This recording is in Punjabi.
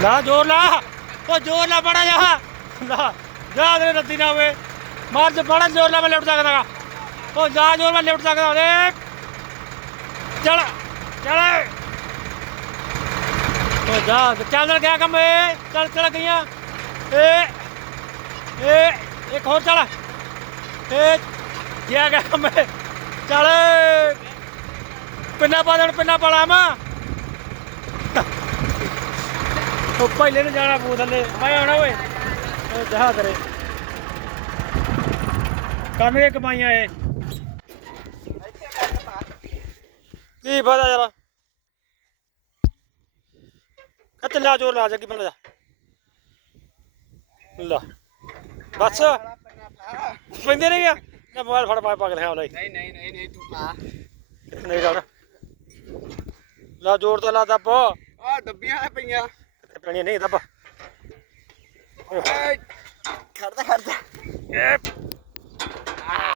ਲਾ, ਜੋਰ ਲਾ। ਉਹ ਜੋਰ ਲਾ ਬੜਾ ਜਾ ਲਾ, ਜਾ ਦੇ ਰੱਦੀ ਨਾ ਹੋਵੇ। ਮਾਰ ਜੇ ਬੜਾ ਜੋਰ ਲਾ, ਮੈਂ ਲਿਫਟ ਸਕਦਾ ਉਹ ਜਾ ਜੋਰ, ਮੈਂ ਲਿਫਟ ਸਕਦਾ ਓਏ ਚੱਲ ਚੱਲ। ਉਹ ਜਾ, ਚੱਲ ਗਿਆ ਕੰਮ ਏ ਚੱਲ ਚੱਲ ਗਈਆਂ। ਏ ਏ, ਇੱਕ ਹੋਰ ਚਲ। ਏ, ਗਿਆ ਗਿਆ ਕੰਮ ਏ ਚੱਲ। ਪਿੰਨਾ ਪਾ ਦੇਣ, ਪਿੰਨਾ ਪਾਲਾ ਮਾ। ਉਹ ਪਹਿਲੇ ਨੂੰ ਜਾਣਾ ਪੂ ਥੱਲੇ ਮੈਂ ਆਉਣਾ ਓਏ ਉਹ ਜਾ ਕਰੇ ਕੰਮ ਇਹ ਕਮਾਈਆਂ ਇਹ ਕੀ ਫਾਇਦਾ ਯਾਰ ਕੱਤ ਲਾ ਜੋਰ ਲਾ ਜੱਗੀ ਬੰਦਾ ਜਾ ਲਾ ਬਸ ਪੈਂਦੇ ਨਹੀਂ ਗਿਆ ਨਾ ਮੋਬਾਈਲ ਫੜ ਪਾ ਪਾ ਕੇ ਲਿਆ ਲਈ ਨਹੀਂ ਨਹੀਂ ਨਹੀਂ ਨਹੀਂ ਤੂੰ ਪਾ ਨਹੀਂ ਲਾ ਜੋਰ ਤੇ ਲਾ ਦੱਬ ਆ ਡੱਬੀਆਂ ਪਈਆਂ ਪੈਣੀ ਨਹੀਂ ਦੱਬ